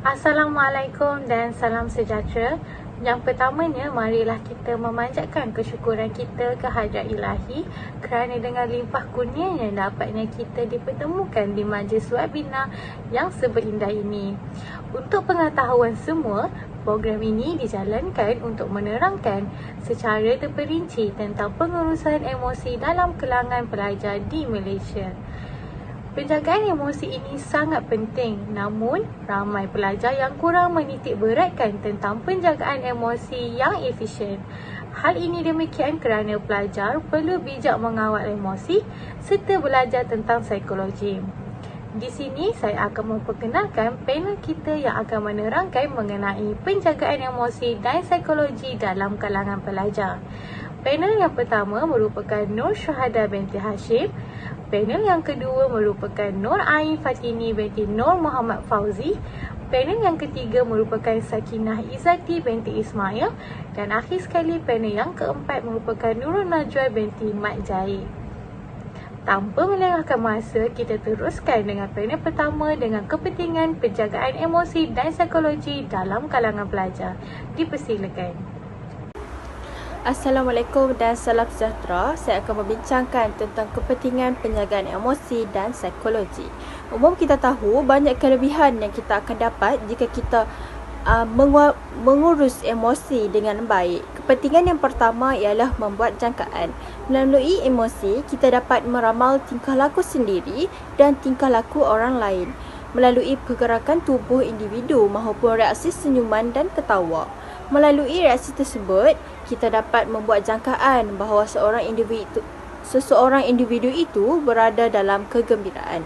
Assalamualaikum dan salam sejahtera. Yang pertamanya, marilah kita memanjatkan kesyukuran kita kehadrat Ilahi kerana dengan limpah kurnianya dapatnya kita dipertemukan di majlis webinar yang seberindah ini. Untuk pengetahuan semua, program ini dijalankan untuk menerangkan secara terperinci tentang pengurusan emosi dalam kalangan pelajar di Malaysia. Penjagaan emosi ini sangat penting, namun ramai pelajar yang kurang menitik beratkan tentang penjagaan emosi yang efisien. Hal ini demikian kerana pelajar perlu bijak mengawal emosi serta belajar tentang psikologi. Di sini saya akan memperkenalkan panel kita yang akan menerangkan mengenai penjagaan emosi dan psikologi dalam kalangan pelajar. Panel yang pertama merupakan Nur Syuhada binti Hashim. Panel yang kedua merupakan Nur Ain Fatini binti Nur Muhammad Fauzi. Panel yang ketiga merupakan Sakinah Izzati binti Ismail. Dan akhir sekali panel yang keempat merupakan Nurul Najwa binti Mat Jahid. Tanpa melengahkan masa, kita teruskan dengan panel pertama dengan kepentingan penjagaan emosi dan psikologi dalam kalangan pelajar. Dipersilakan. Assalamualaikum dan salam sejahtera. Saya akan membincangkan tentang kepentingan penjagaan emosi dan psikologi. Umum kita tahu banyak kelebihan yang kita akan dapat jika kita mengurus emosi dengan baik. Kepentingan yang pertama ialah membuat jangkaan. Melalui emosi, kita dapat meramal tingkah laku sendiri dan tingkah laku orang lain melalui pergerakan tubuh individu maupun reaksi senyuman dan ketawa. Melalui reaksi tersebut, kita dapat membuat jangkaan bahawa seseorang individu itu berada dalam kegembiraan.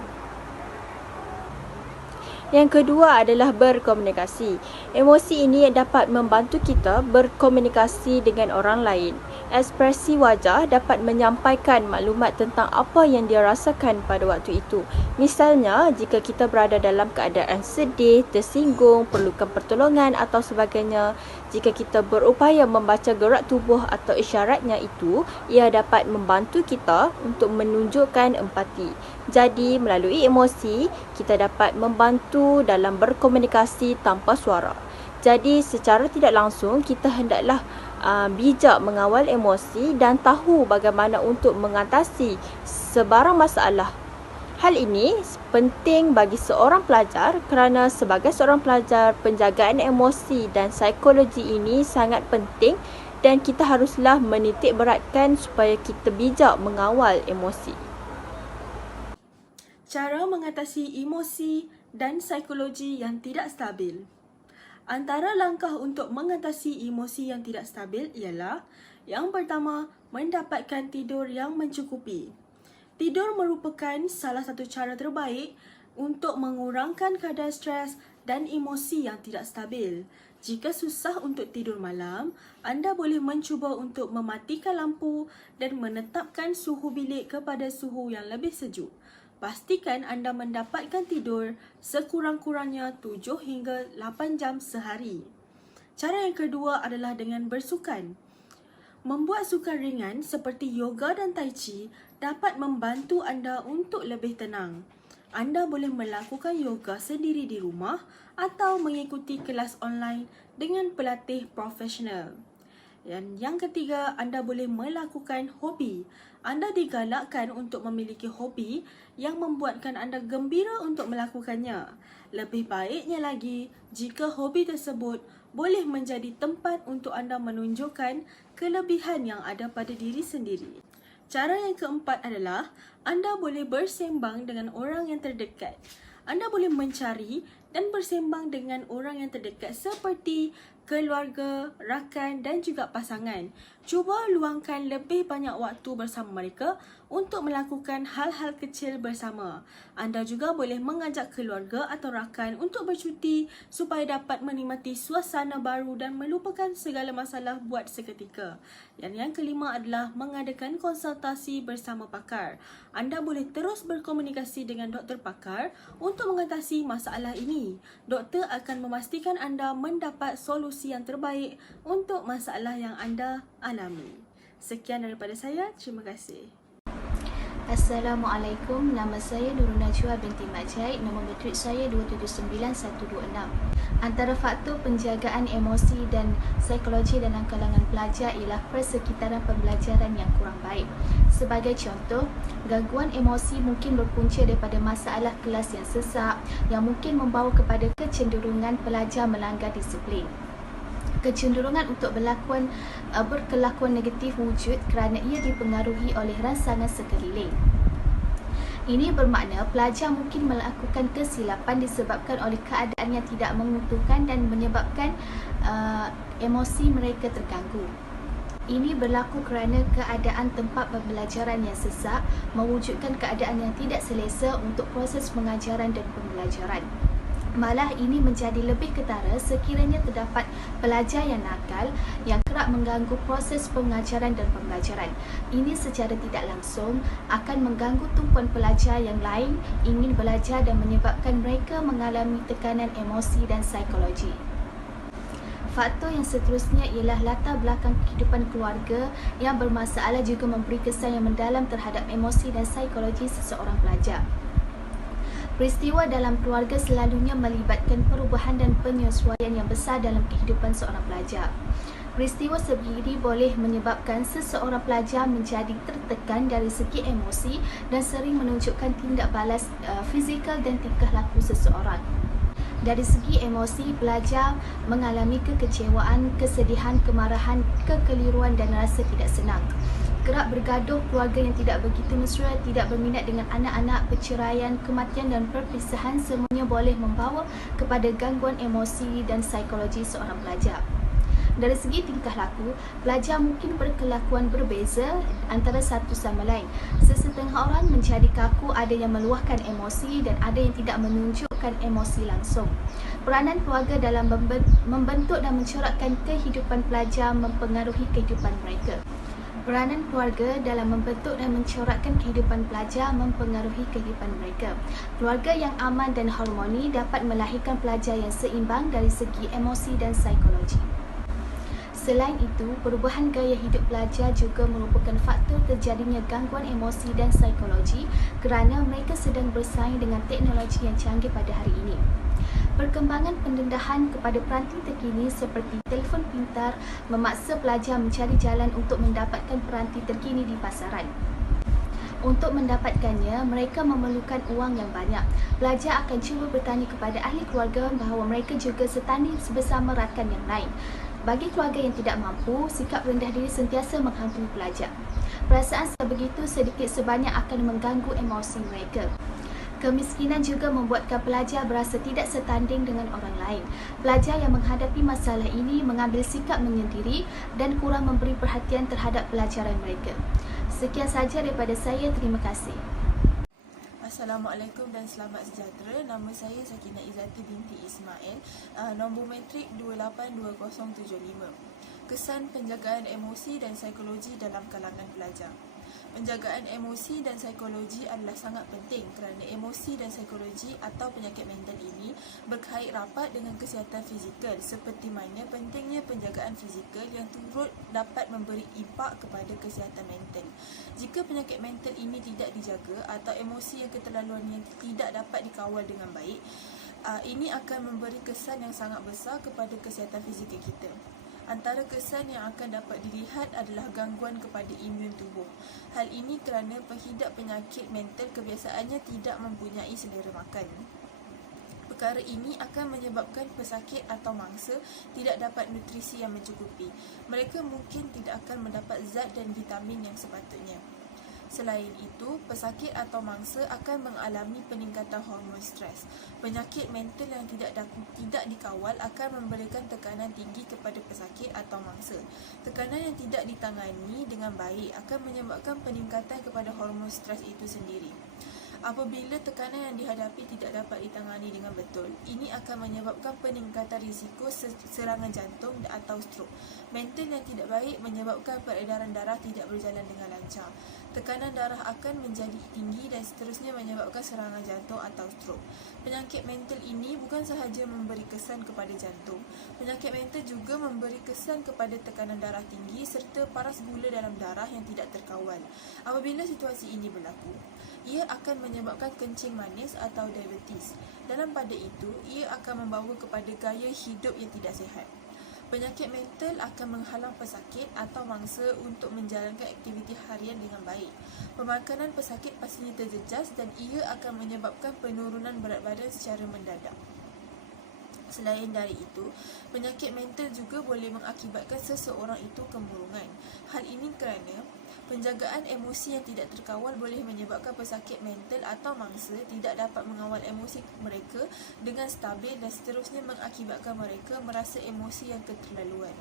Yang kedua adalah berkomunikasi. Emosi ini dapat membantu kita berkomunikasi dengan orang lain. Ekspresi wajah dapat menyampaikan maklumat tentang apa yang dia rasakan pada waktu itu. Misalnya, jika kita berada dalam keadaan sedih, tersinggung, perlukan pertolongan atau sebagainya, jika kita berupaya membaca gerak tubuh atau isyaratnya itu, ia dapat membantu kita untuk menunjukkan empati. Jadi, melalui emosi, kita dapat membantu dalam berkomunikasi tanpa suara. Jadi, secara tidak langsung, kita hendaklah bijak mengawal emosi dan tahu bagaimana untuk mengatasi sebarang masalah. Hal ini penting bagi seorang pelajar kerana sebagai seorang pelajar, penjagaan emosi dan psikologi ini sangat penting dan kita haruslah menitik beratkan supaya kita bijak mengawal emosi. Cara mengatasi emosi dan psikologi yang tidak stabil. Antara langkah untuk mengatasi emosi yang tidak stabil ialah yang pertama, mendapatkan tidur yang mencukupi. Tidur merupakan salah satu cara terbaik untuk mengurangkan kadar stres dan emosi yang tidak stabil. Jika susah untuk tidur malam, anda boleh mencuba untuk mematikan lampu dan menetapkan suhu bilik kepada suhu yang lebih sejuk. Pastikan anda mendapatkan tidur sekurang-kurangnya 7 hingga 8 jam sehari. Cara yang kedua adalah dengan bersukan. Membuat sukan ringan seperti yoga dan tai chi dapat membantu anda untuk lebih tenang. Anda boleh melakukan yoga sendiri di rumah atau mengikuti kelas online dengan pelatih profesional. Dan yang ketiga, anda boleh melakukan hobi. Anda digalakkan untuk memiliki hobi yang membuatkan anda gembira untuk melakukannya. Lebih baiknya lagi, jika hobi tersebut boleh menjadi tempat untuk anda menunjukkan kelebihan yang ada pada diri sendiri. Cara yang keempat adalah, anda boleh bersembang dengan orang yang terdekat. Anda boleh mencari dan bersembang dengan orang yang terdekat seperti keluarga, rakan dan juga pasangan. Cuba luangkan lebih banyak waktu bersama mereka untuk melakukan hal-hal kecil bersama. Anda juga boleh mengajak keluarga atau rakan untuk bercuti supaya dapat menikmati suasana baru dan melupakan segala masalah buat seketika. Dan yang kelima adalah mengadakan konsultasi bersama pakar. Anda boleh terus berkomunikasi dengan doktor pakar untuk mengatasi masalah ini. Doktor akan memastikan anda mendapat solusi yang terbaik untuk masalah yang anda alami. Sekian daripada saya. Terima kasih. Assalamualaikum, nama saya Nurul Najwa binti Mat Jahid, nombor matrik saya 279126. Antara faktor penjagaan emosi dan psikologi dalam kalangan pelajar ialah persekitaran pembelajaran yang kurang baik. Sebagai contoh, gangguan emosi mungkin berpunca daripada masalah kelas yang sesak yang mungkin membawa kepada kecenderungan pelajar melanggar disiplin. Kecenderungan untuk berkelakuan negatif wujud kerana ia dipengaruhi oleh rangsangan sekeliling. Ini bermakna pelajar mungkin melakukan kesilapan disebabkan oleh keadaan yang tidak menguntungkan dan menyebabkan emosi mereka terganggu. Ini berlaku kerana keadaan tempat pembelajaran yang sesak mewujudkan keadaan yang tidak selesa untuk proses pengajaran dan pembelajaran. Malah ini menjadi lebih ketara sekiranya terdapat pelajar yang nakal yang kerap mengganggu proses pengajaran dan pembelajaran. Ini secara tidak langsung akan mengganggu tumpuan pelajar yang lain ingin belajar dan menyebabkan mereka mengalami tekanan emosi dan psikologi. Faktor yang seterusnya ialah latar belakang kehidupan keluarga yang bermasalah juga memberi kesan yang mendalam terhadap emosi dan psikologi seseorang pelajar. Peristiwa dalam keluarga selalunya melibatkan perubahan dan penyesuaian yang besar dalam kehidupan seorang pelajar. Peristiwa sebegini boleh menyebabkan seseorang pelajar menjadi tertekan dari segi emosi dan sering menunjukkan tindak balas fizikal dan tingkah laku seseorang. Dari segi emosi, pelajar mengalami kekecewaan, kesedihan, kemarahan, kekeliruan dan rasa tidak senang. Kerap bergaduh, keluarga yang tidak begitu mesra, tidak berminat dengan anak-anak, perceraian, kematian dan perpisahan semuanya boleh membawa kepada gangguan emosi dan psikologi seorang pelajar. Dari segi tingkah laku, pelajar mungkin berkelakuan berbeza antara satu sama lain. Sesetengah orang menjadi kaku, ada yang meluahkan emosi dan ada yang tidak menunjukkan emosi langsung. Peranan keluarga dalam membentuk dan mencorakkan kehidupan pelajar mempengaruhi kehidupan mereka. Peranan keluarga dalam membentuk dan mencorakkan kehidupan pelajar mempengaruhi kehidupan mereka. Keluarga yang aman dan harmoni dapat melahirkan pelajar yang seimbang dari segi emosi dan psikologi. Selain itu, perubahan gaya hidup pelajar juga merupakan faktor terjadinya gangguan emosi dan psikologi kerana mereka sedang bersaing dengan teknologi yang canggih pada hari ini. Perkembangan pendedahan kepada peranti terkini seperti telefon pintar memaksa pelajar mencari jalan untuk mendapatkan peranti terkini di pasaran. Untuk mendapatkannya, mereka memerlukan wang yang banyak. Pelajar akan cuba bertanya kepada ahli keluarga bahawa mereka juga setanding bersama rakan yang lain. Bagi keluarga yang tidak mampu, sikap rendah diri sentiasa menghantui pelajar. Perasaan sebegitu sedikit sebanyak akan mengganggu emosi mereka. Kemiskinan juga membuatkan pelajar berasa tidak setanding dengan orang lain. Pelajar yang menghadapi masalah ini mengambil sikap menyendiri dan kurang memberi perhatian terhadap pelajaran mereka. Sekian sahaja daripada saya. Terima kasih. Assalamualaikum dan selamat sejahtera. Nama saya Sakinah Izzati binti Ismail, nombor matrik 282075. Kesan penjagaan emosi dan psikologi dalam kalangan pelajar. Penjagaan emosi dan psikologi adalah sangat penting kerana emosi dan psikologi atau penyakit mental ini berkait rapat dengan kesihatan fizikal, seperti mana pentingnya penjagaan fizikal yang turut dapat memberi impak kepada kesihatan mental. Jika penyakit mental ini tidak dijaga atau emosi yang keterlaluan yang tidak dapat dikawal dengan baik, ini akan memberi kesan yang sangat besar kepada kesihatan fizikal kita. Antara kesan yang akan dapat dilihat adalah gangguan kepada imun tubuh. Hal ini kerana pengidap penyakit mental kebiasaannya tidak mempunyai selera makan. Perkara ini akan menyebabkan pesakit atau mangsa tidak dapat nutrisi yang mencukupi. Mereka mungkin tidak akan mendapat zat dan vitamin yang sepatutnya. Selain itu, pesakit atau mangsa akan mengalami peningkatan hormon stres. Penyakit mental yang tidak dikawal akan memberikan tekanan tinggi kepada pesakit atau mangsa. Tekanan yang tidak ditangani dengan baik akan menyebabkan peningkatan kepada hormon stres itu sendiri. Apabila tekanan yang dihadapi tidak dapat ditangani dengan betul, ini akan menyebabkan peningkatan risiko serangan jantung atau strok. Mental yang tidak baik menyebabkan peredaran darah tidak berjalan dengan lancar. Tekanan darah akan menjadi tinggi dan seterusnya menyebabkan serangan jantung atau strok. Penyakit mental ini bukan sahaja memberi kesan kepada jantung. Penyakit mental juga memberi kesan kepada tekanan darah tinggi serta paras gula dalam darah yang tidak terkawal. Apabila situasi ini berlaku, ia akan menyebabkan kencing manis atau diabetes. Dalam pada itu, ia akan membawa kepada gaya hidup yang tidak sihat. Penyakit mental akan menghalang pesakit atau mangsa untuk menjalankan aktiviti harian dengan baik. Pemakanan pesakit pastinya terjejas dan ia akan menyebabkan penurunan berat badan secara mendadak. Selain dari itu, penyakit mental juga boleh mengakibatkan seseorang itu kemurungan. Hal ini kerana penjagaan emosi yang tidak terkawal boleh menyebabkan pesakit mental atau mangsa tidak dapat mengawal emosi mereka dengan stabil dan seterusnya mengakibatkan mereka merasa emosi yang keterlaluan.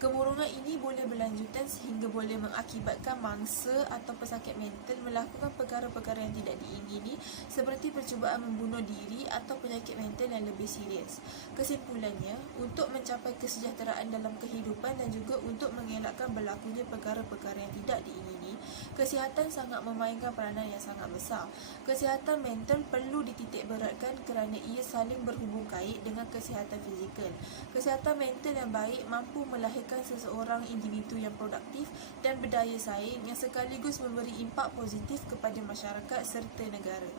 Kemurungan ini boleh berlanjutan sehingga boleh mengakibatkan mangsa atau pesakit mental melakukan perkara-perkara yang tidak diingini seperti percubaan membunuh diri atau penyakit mental yang lebih serius. Kesimpulannya, untuk mencapai kesejahteraan dalam kehidupan dan juga untuk mengelakkan berlakunya perkara-perkara yang tidak diingini, kesihatan sangat memainkan peranan yang sangat besar. Kesihatan mental perlu dititik beratkan kerana ia saling berhubung kait dengan kesihatan fizikal. Kesihatan mental yang baik mampu melahirkan seseorang individu yang produktif dan berdaya saing yang sekaligus memberi impak positif kepada masyarakat serta negara.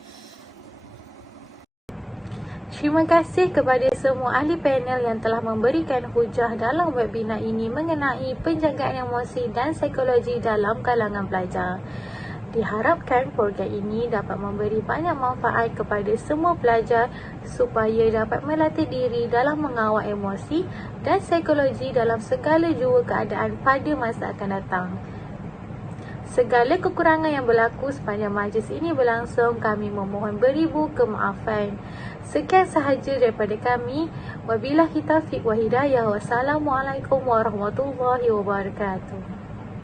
Terima kasih kepada semua ahli panel yang telah memberikan hujah dalam webinar ini mengenai penjagaan emosi dan psikologi dalam kalangan pelajar. Diharapkan program ini dapat memberi banyak manfaat kepada semua pelajar supaya dapat melatih diri dalam mengawal emosi dan psikologi dalam segala jua keadaan pada masa akan datang. Segala kekurangan yang berlaku sepanjang majlis ini berlangsung, kami memohon beribu kemaafan. Sekian sahaja daripada kami. Wabillahi taufiq wa hidayah. Wassalamualaikum warahmatullahi wabarakatuh.